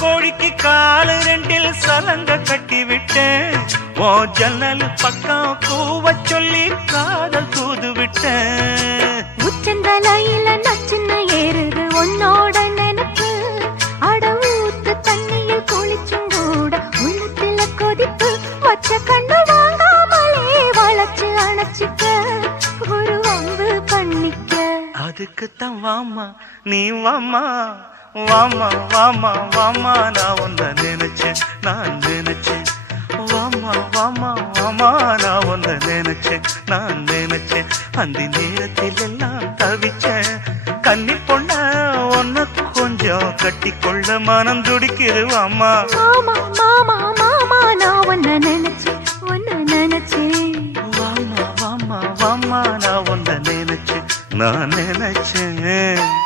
கோழிக்கு காலு ரெண்டில் சலங்க கட்டி விட்டேன். ஓ ஜன்னல் பக்கம் கூவ சொல்லி காதல் தூது விட்டேன். உச்சந்தலையில நச்சுன்னு ஏறுது உன்னோட நினைப்பு. அட ஊத்து தண்ணியில் குளிச்சும் கூட உள்ளத்துல கொதிப்பு. வச்ச கண்ணு வாங்காமலே வளைச்சு அணைச்சிக்க ஒரு வம்பு பண்ணிக்க. அதுக்குத்தான் வாமா நீ வாமா வாமா வாமா வாமா நான் உன்னை நினைச்சேன் நான் நினைச்சேன். வாமா வாமா வாமா நான் உன்னை நினைச்சேன் நான் நினைச்சேன். அந்த நேரத்தில் எல்லாம் தவிச்சேன். கன்னி பொண்ண உன்னை கொஞ்சம் கட்டிக்கொள்ள மனம் துடிக்குது வாமா. மாமா மாமா மாமா நான் உன்னை நினைச்சேன் உன்னை நினைச்சேன். வாமா வாமா வாமா நான் உன்னை நினைச்சேன் நான் நினைச்சேன்.